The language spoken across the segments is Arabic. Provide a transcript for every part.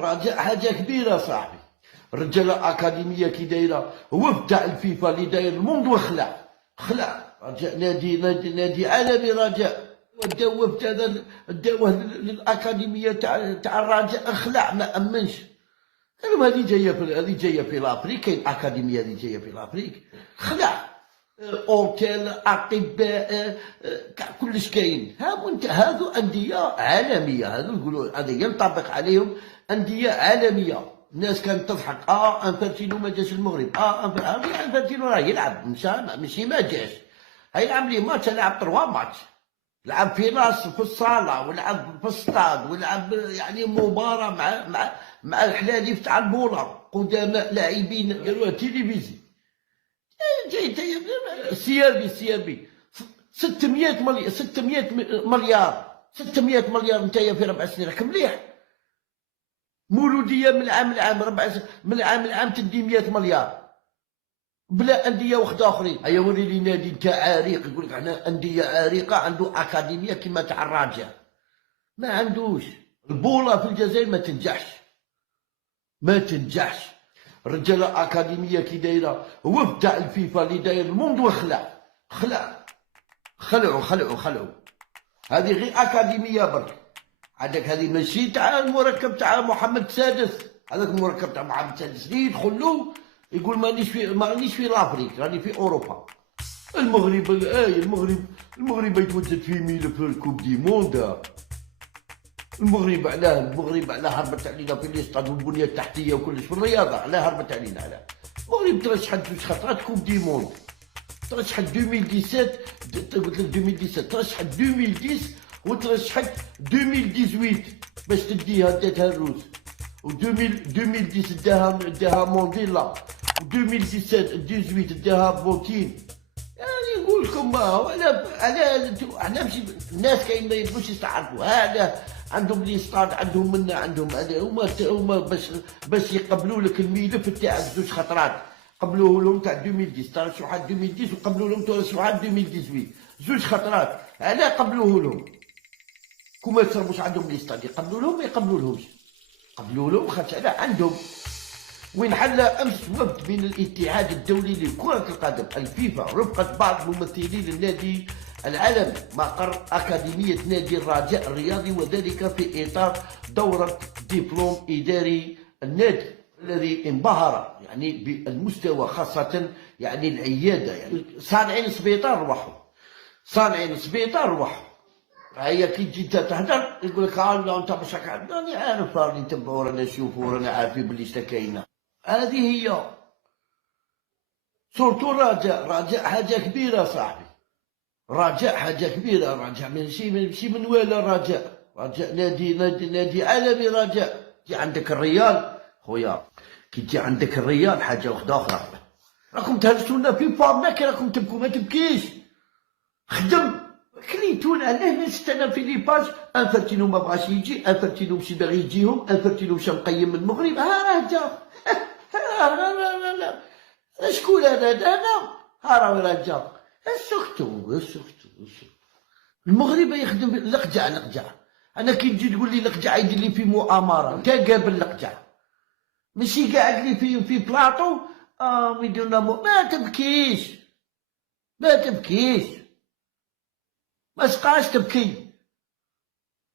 رجاء حاجه كبيره صاحبي. الرجاله اكاديميه كي دايره، هو تاع الفيفا اللي داير الموند وخلع رجاء نادي عالمي. رجاء داوه هذا داوه للاكاديميه تاع الرجاء، خلع ما امنش. المهم هذه جايه في لافريك، كاين اكاديميه هذه جايه في لافريك، خلع اوتيل اطباء كاع كلش كاين. هادو انديه عالميه، هادو نقولوا هذا ينطبق عليهم انديه عالميه. الناس كانت تضحك انفانتينو ما جاش المغرب، انفانتينو راه يلعب، ماشي ما جاش، هيلعب لي ماتش، لعب 3 ماتش، لعب في راس في الصاله ولعب في الستاد ولعب يعني مباراه مع الحلالي تاع البوله، قدماء لاعبين قالوها تيليفيزي. جاي سي ار بي 600 مليار نتايا في 4 سنين، راك مليح. مولوديه من العام من العام تدي 100 مليار بلا انديه وحده اخرين. هيا وري لي نادي نتاع عريق يقول لك احنا انديه عريقه عنده اكاديميه كيما تاع الرجاء، ما عندوش. البوله في الجزائر ما تنجحش. الرجاله اكاديميه كي دايره، هو تاع الفيفا اللي داير الموند وخلع خلعوا. هذه غير اكاديميه برك. عندك هذه ماشي تاع المركب تاع محمد السادس، هذاك المركب تاع محمد السادس اللي يدخل له يقول مانيش في لافريك، راني في اوروبا. المغرب يتوجد في ملف الكوب دي موند. المغرب علاه هربت علينا في الاستاد والبنيه التحتيه وكلش في الرياضه، علاه هربت علينا. علاه المغرب ترشحت 2 خطرات كوب دي موند، ترشحت 2017، قلت لك 2017، ترشحت 2010 وترشحت 2018 باش تديها داتها الروس، و 2010 داها مونديلا، و 2017 داها بوتين. يعني نقول لكم على احنا ماشي الناس كاين ما يبغوش يستعرفوا. هذا عندهم لي ستاد، عندهم منا، عندهم هذا هما باش يقبلوا لك الملف تاع 2 خطرات. قبلوه لهم تاع 2010 ترشحات 2010 وقبلوا لهم ترشحات 2018 2 خطرات. علاه قبلوه لهم؟ كون ما يتصرفوش عندهم لي ستاد يقبلوا لهم، ما يقبلوا لهم خاطر علاه عندهم. وين حل امس وفد من الاتحاد الدولي لكرة القدم الفيفا رفقة بعض ممثلين النادي العالمي مقر أكاديمية نادي الرجاء الرياضي، وذلك في إطار دورة دبلوم إداري النادي الذي انبهر يعني بالمستوى، خاصة يعني العيادة. يعني صانعين سبيطار روحوا. هيا كي تجي انت تهدر يقول لك لا انت مش راني عارف، راني نتبعوا، رانا نشوفوا، رانا عارفين بلي كاينه. هذه هي سورتو رجاء حاجه كبيره صاحبي. رجاء حاجه كبيره، رجاء ماشي من ولا رجاء نادي عالمي. رجاء تجي عندك الريال خويا، كي تجي عندك الريال حاجه وحده اخرى. راكم تهرسونا في فورماك، راكم تبكوا ما تبكيش. خدم كليتون علاه نستنى في لي باج. انفانتينو ما بغاش يجي، انفانتينو ماشي باغي يجيهم، انفانتينو مشى مقيم من المغرب. راه جا لا شكون هذا؟ راه جا. سكتوا. المغرب يخدم لقجع. انا كي تجي تقول لي لقجع يدير لي في مؤامره، انت قابل لقجع ماشي قاعد لي في بلاطو. ميدونا ما تبكيش، ما تبقاش تبكي.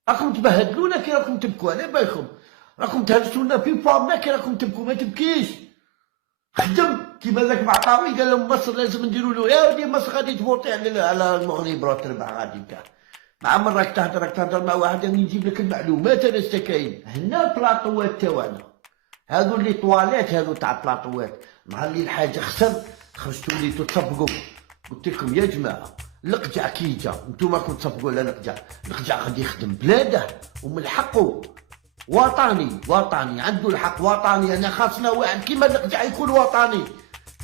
راكم تبهدلونا كي راكم تبكوا، على بالكم راكم تهرسونا في فورما كي راكم تبكوا. ما تبكيش، خدم كيما ذاك معطاوي قال لهم مصر لازم نديروا له. يا ودي مصر غادي تفوتي على المغرب، راه تربح غادي انت. مع من راك تهضر مع واحد راني نجيب لك المعلومات. انا كاين هنا البلاطوات تاعنا هادو اللي طواليت، هادو تاع البلاطوات. نهار اللي الحاجه خرجتوا لي تتصفقوا. قلت لكم يا جماعه لقجع كي جا نتوما راكم تصفقوا على لقجع غادي يخدم بلاده ومن حقه. وطني عنده الحق وطني. انا خاصنا واحد كيما لقجع يكون وطني.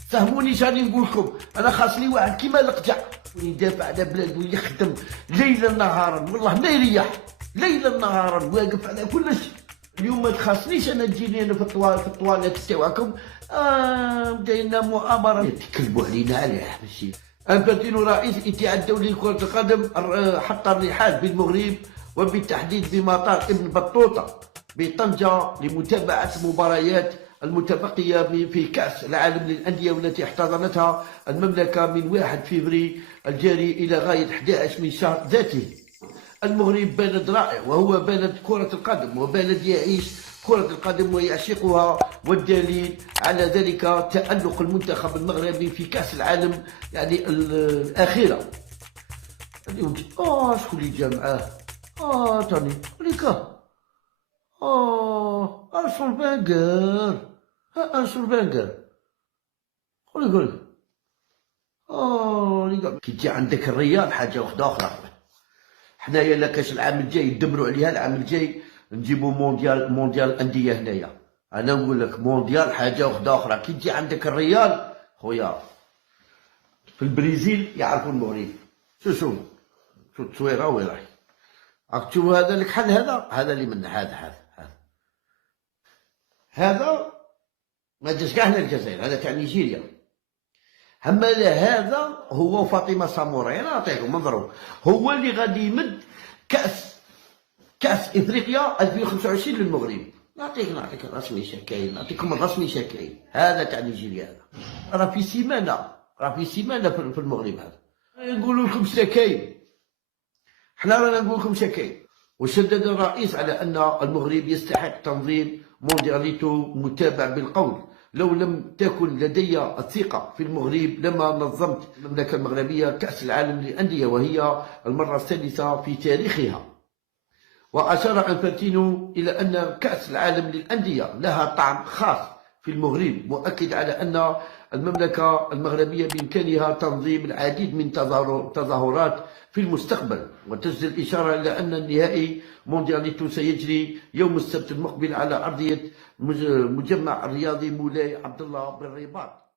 فهموني شاني نقول لكم، انا خاصني واحد كيما لقجع يدافع على بلادو، يخدم ليلا نهارا، والله ما يريح، ليلا نهارا واقف على كل شيء. اليوم ما تخاصنيش انا تجيني انا في الطواليت تاعكم دايرين مؤامره تكذبوا علينا. علاه ماشي. انفانتينو رئيس الاتحاد الدولي لكرة القدم حط الرحال بالمغرب وبالتحديد بمطار ابن بطوطة بطنجة لمتابعة المباريات المتبقية في كأس العالم للأندية والتي احتضنتها المملكة من 1 فبراير الجاري إلى غاية 11 من شهر ذاته. المغرب بلد رائع، وهو بلد كرة القدم، وبلد يعيش كرة القدم ويعشقها، والدليل على ذلك تألق المنتخب المغربي في كأس العالم يعني الأخيرة. اليوم شكون اللي جا معاه؟ تاني ريكا. أرسن فانجر. أرسن فانجر. قولي ريكا. كي تجي عندك الرياض حاجة وحدة أخرى. حنايا لا كاس العام الجاي يدبروا عليها، العام الجاي نجيبوا مونديال أندية هنايا. أنا نقول لك مونديال حاجة وحدة أخرى. كي تجي عندك الرياض خويا في البرازيل يعرفوا المغرب. شوف التصويره وين راهي. راك تشوف هذا الكحل، هذا اللي من هذا ما جاش كاع هنا الجزائر، هذا تاع نيجيريا. اما هذا هو فاطمه ساموراي، انا نعطيكم انظروا، هو اللي غادي يمد كاس افريقيا 2025 للمغرب. نعطيك رسمي شكاين، نعطيكم الرسمي شكاين. هذا تاع نيجيريا، هذا راه في سيمانه في المغرب. هذا نقولوا لكم شكاين، حنا رانا نقول لكم شكاين. وشدد الرئيس على ان المغرب يستحق تنظيم موندياليتو متابع بالقول. لو لم تكن لدي الثقة في المغرب لما نظمت المملكة المغربية كأس العالم للأندية، وهي المرة السادسة في تاريخها. وأشار انفانتينو إلى أن كأس العالم للأندية لها طعم خاص في المغرب، مؤكد على أن المملكة المغربية بإمكانها تنظيم العديد من تظاهرات في المستقبل. وتجدي الإشارة إلى أن النهائي موندياليتو سيجري يوم السبت المقبل على أرضية مجمع الرياضي مولاي عبد الله بالرباط.